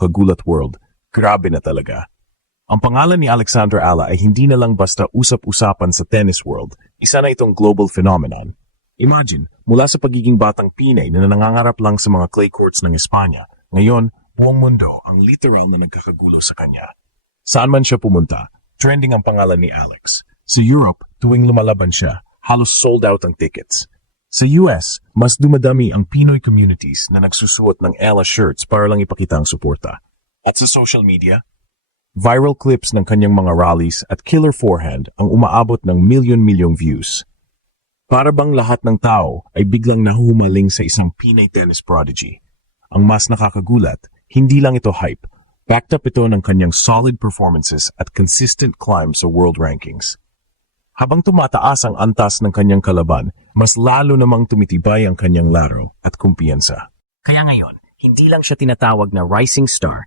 Kagulat World. Grabe na talaga. Ang pangalan ni Alexandra Ala ay hindi na lang basta usap-usapan sa tennis world. Isa na itong global phenomenon. Imagine, mula sa pagiging batang Pinay na nangangarap lang sa mga clay courts ng Espanya, ngayon, buong mundo ang literal na nagkakagulo sa kanya. Saan man siya pumunta, trending ang pangalan ni Alex. Sa Europe, tuwing lumalaban siya, halos sold out ang tickets. Sa US, mas dumadami ang Pinoy communities na nagsusuot ng Ella shirts para lang ipakita ang suporta. At sa social media, viral clips ng kanyang mga rallies at killer forehand ang umaabot ng milyon-milyong views. Para bang lahat ng tao ay biglang nahuhumaling sa isang Pinay tennis prodigy. Ang mas nakakagulat, hindi lang ito hype, backed up ito ng kanyang solid performances at consistent climb sa world rankings. Habang tumataas ang antas ng kanyang kalaban, mas lalo namang tumitibay ang kanyang laro at kumpiyansa. Kaya ngayon, hindi lang siya tinatawag na rising star,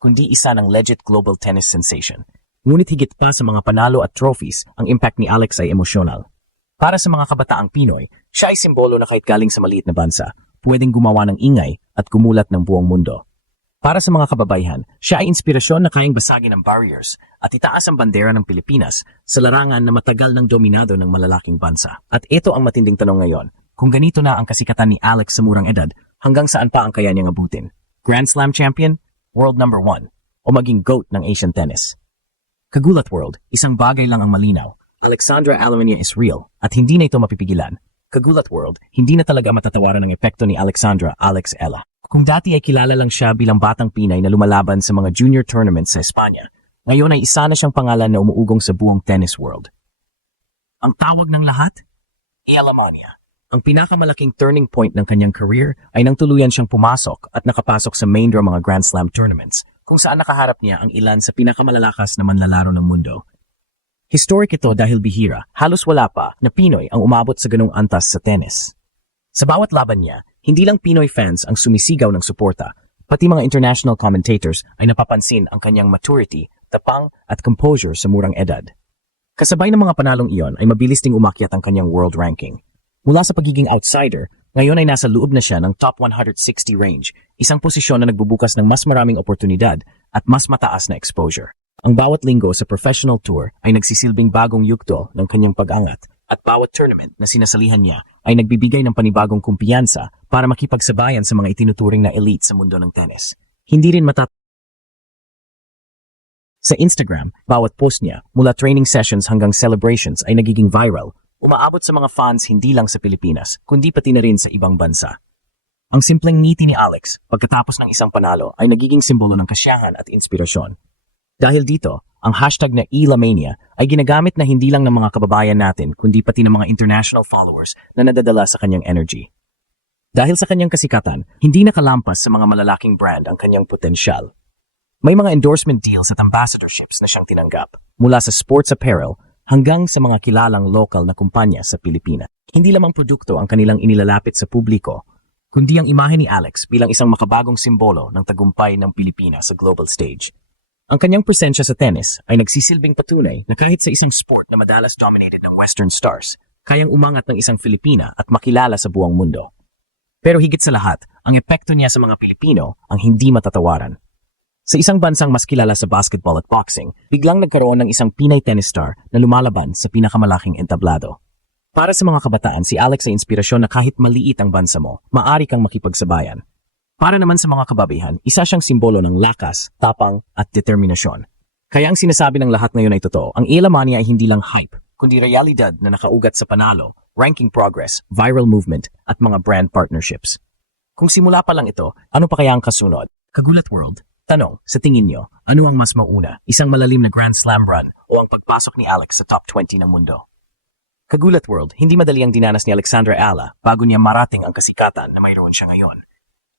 kundi isa ng legit global tennis sensation. Ngunit higit pa sa mga panalo at trophies, ang impact ni Alex ay emosyonal. Para sa mga kabataang Pinoy, siya ay simbolo na kahit galing sa maliit na bansa, pwedeng gumawa ng ingay at gumulat ng buong mundo. Para sa mga kababaihan, siya ay inspirasyon na kayang basagin ang barriers at itaas ang bandera ng Pilipinas sa larangan na matagal ng dominado ng malalaking bansa. At ito ang matinding tanong ngayon, kung ganito na ang kasikatan ni Alex sa murang edad, hanggang saan pa ang kaya niyang abutin? Grand Slam champion? World number 1? O maging GOAT ng Asian tennis? Kagulat World, isang bagay lang ang malinaw. Alexandra Alamania is real at hindi na ito mapipigilan. Kagulat World, hindi na talaga matatawaran ang epekto ni Alexandra Alex Ella. Kung dati ay kilala lang siya bilang batang Pinay na lumalaban sa mga junior tournaments sa Espanya, ngayon ay isa na siyang pangalan na umuugong sa buong tennis world. Ang tawag ng lahat? Alamania. Ang pinakamalaking turning point ng kanyang career ay nang tuluyan siyang pumasok at nakapasok sa main draw mga Grand Slam tournaments, kung saan nakaharap niya ang ilan sa pinakamalalakas na manlalaro ng mundo. Historic ito dahil bihira, halos wala pa na Pinoy ang umabot sa ganung antas sa tennis. Sa bawat laban niya, hindi lang Pinoy fans ang sumisigaw ng suporta, pati mga international commentators ay napapansin ang kanyang maturity, tapang at composure sa murang edad. Kasabay ng mga panalong iyon ay mabilis ding umakyat ang kanyang world ranking. Mula sa pagiging outsider, ngayon ay nasa loob na siya ng top 160 range, isang posisyon na nagbubukas ng mas maraming oportunidad at mas mataas na exposure. Ang bawat linggo sa professional tour ay nagsisilbing bagong yugto ng kanyang pag-angat at bawat tournament na sinasalihan niya ay nagbibigay ng panibagong kumpiyansa para makipagsabayan sa mga itinuturing na elite sa mundo ng tennis. Hindi rin Sa Instagram, bawat post niya, mula training sessions hanggang celebrations ay nagiging viral, umaabot sa mga fans hindi lang sa Pilipinas, kundi pati na rin sa ibang bansa. Ang simpleng ngiti ni Alex, pagkatapos ng isang panalo, ay nagiging simbolo ng kasiyahan at inspirasyon. Dahil dito, ang hashtag na Elamania ay ginagamit na hindi lang ng mga kababayan natin kundi pati ng mga international followers na nadadala sa kanyang energy. Dahil sa kanyang kasikatan, hindi nakalampas sa mga malalaking brand ang kanyang potensyal. May mga endorsement deals at ambassadorships na siyang tinanggap, mula sa sports apparel hanggang sa mga kilalang lokal na kumpanya sa Pilipinas. Hindi lamang produkto ang kanilang inilalapit sa publiko, kundi ang imahe ni Alex bilang isang makabagong simbolo ng tagumpay ng Pilipinas sa global stage. Ang kanyang presensya sa tennis ay nagsisilbing patunay na kahit sa isang sport na madalas dominated ng Western stars, kayang umangat ng isang Filipina at makilala sa buong mundo. Pero higit sa lahat, ang epekto niya sa mga Pilipino ang hindi matatawaran. Sa isang bansang mas kilala sa basketball at boxing, biglang nagkaroon ng isang Pinay tennis star na lumalaban sa pinakamalaking entablado. Para sa mga kabataan, si Alex ay inspirasyon na kahit maliit ang bansa mo, maaari kang makipagsabayan. Para naman sa mga kababihan, isa siyang simbolo ng lakas, tapang at determinasyon. Kaya ang sinasabi ng lahat ngayon ay totoo, ang Elamania ay hindi lang hype, kundi realidad na nakaugat sa panalo, ranking progress, viral movement at mga brand partnerships. Kung simula pa lang ito, ano pa kaya ang kasunod? Kagulat World. Tanong, sa tingin nyo, ano ang mas mauna? Isang malalim na Grand Slam run o ang pagpasok ni Alex sa top 20 ng mundo? Kagulat World, hindi madali ang dinanas ni Alexandra Ala bago niya marating ang kasikatan na mayroon siya ngayon.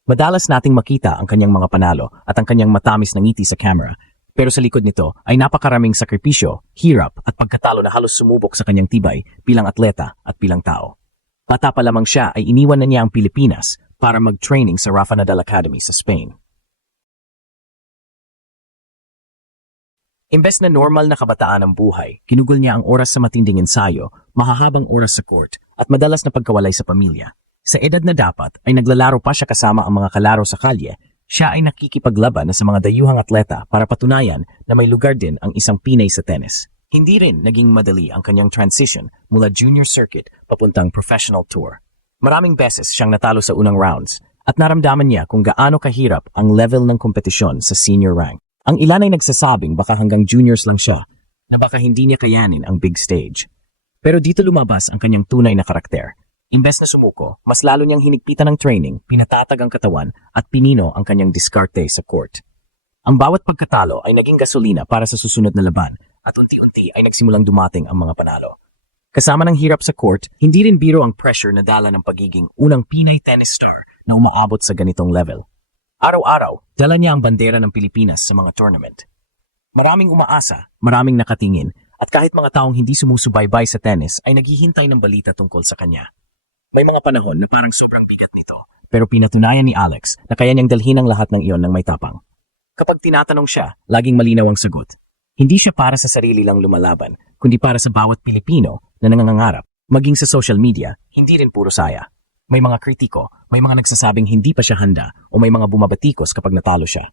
Madalas nating makita ang kanyang mga panalo at ang kanyang matamis na ngiti sa camera, pero sa likod nito ay napakaraming sakripisyo, hirap at pagkatalo na halos sumubok sa kanyang tibay bilang atleta at bilang tao. Bata pa lamang siya ay iniwan na niya ang Pilipinas para mag-training sa Rafa Nadal Academy sa Spain. Imbes na normal na kabataan ang buhay, ginugol niya ang oras sa matinding ensayo, mahahabang oras sa court, at madalas na pagkawalay sa pamilya. Sa edad na dapat ay naglalaro pa siya kasama ang mga kalaro sa kalye, siya ay nakikipaglaban sa mga dayuhang atleta para patunayan na may lugar din ang isang Pinay sa tennis. Hindi rin naging madali ang kanyang transition mula junior circuit papuntang professional tour. Maraming beses siyang natalo sa unang rounds at naramdaman niya kung gaano kahirap ang level ng kompetisyon sa senior rank. Ang ilan ay nagsasabing baka hanggang juniors lang siya, na baka hindi niya kayanin ang big stage. Pero dito lumabas ang kanyang tunay na karakter. Imbes na sumuko, mas lalo niyang hinigpitan ng training, pinatatag ang katawan at pinino ang kanyang diskarte sa court. Ang bawat pagkatalo ay naging gasolina para sa susunod na laban at unti-unti ay nagsimulang dumating ang mga panalo. Kasama ng hirap sa court, hindi rin biro ang pressure na dala ng pagiging unang Pinay tennis star na umaabot sa ganitong level. Araw-araw, dala niya ang bandera ng Pilipinas sa mga tournament. Maraming umaasa, maraming nakatingin, at kahit mga taong hindi sumusubaybay sa tennis ay naghihintay ng balita tungkol sa kanya. May mga panahon na parang sobrang bigat nito, pero pinatunayan ni Alex na kaya niyang dalhin ang lahat ng iyon ng may tapang. Kapag tinatanong siya, laging malinaw ang sagot. Hindi siya para sa sarili lang lumalaban, kundi para sa bawat Pilipino na nangangarap. Maging sa social media, hindi rin puro saya. May mga kritiko, may mga nagsasabing hindi pa siya handa o may mga bumabatikos kapag natalo siya.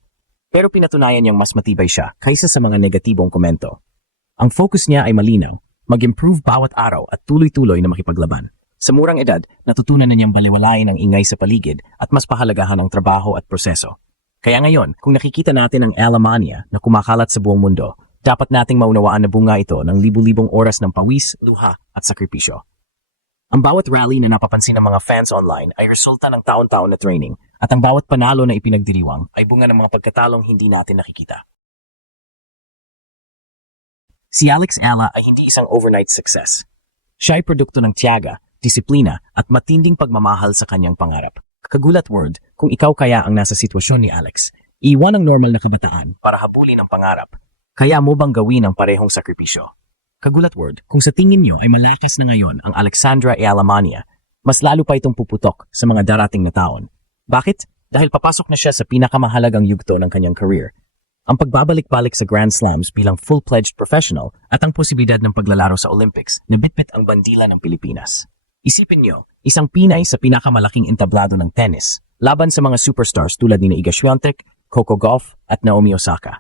Pero pinatunayan niyang mas matibay siya kaysa sa mga negatibong komento. Ang focus niya ay malinaw, mag-improve bawat araw at tuloy-tuloy na makipaglaban. Sa murang edad, natutunan na niyang baliwalain ang ingay sa paligid at mas pahalagahan ang trabaho at proseso. Kaya ngayon, kung nakikita natin ang Alemania na kumakalat sa buong mundo, dapat nating maunawaan na bunga ito ng libu-libong oras ng pawis, luha at sakripisyo. Ang bawat rally na napapansin ng mga fans online ay resulta ng taon-taon na training at ang bawat panalo na ipinagdiriwang ay bunga ng mga pagkatalong hindi natin nakikita. Si Alex Ala ay hindi isang overnight success. Siya ay produkto ng tiyaga, disiplina at matinding pagmamahal sa kanyang pangarap. Kagulat word, kung ikaw kaya ang nasa sitwasyon ni Alex, iwan ang normal na kabataan para habulin ang pangarap. Kaya mo bang gawin ang parehong sakripisyo? Kagulat word, kung sa tingin niyo ay malakas na ngayon ang Alexandra e Alemania, mas lalo pa itong puputok sa mga darating na taon. Bakit? Dahil papasok na siya sa pinakamahalagang yugto ng kanyang career. Ang pagbabalik-balik sa Grand Slams bilang full-fledged professional at ang posibilidad ng paglalaro sa Olympics na bitbit ang bandila ng Pilipinas. Isipin niyo, isang Pinay sa pinakamalaking entablado ng tennis, laban sa mga superstars tulad ni Iga Swiatek, Coco Gauff at Naomi Osaka.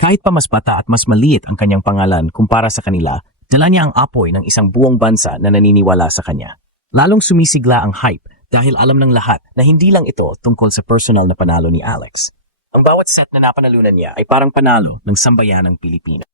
Kahit pa mas bata at mas maliit ang kanyang pangalan kumpara sa kanila, dala niya ang apoy ng isang buong bansa na naniniwala sa kanya. Lalong sumisigla ang hype dahil alam ng lahat na hindi lang ito tungkol sa personal na panalo ni Alex. Ang bawat set na napanalunan niya ay parang panalo ng sambayanang Pilipinas.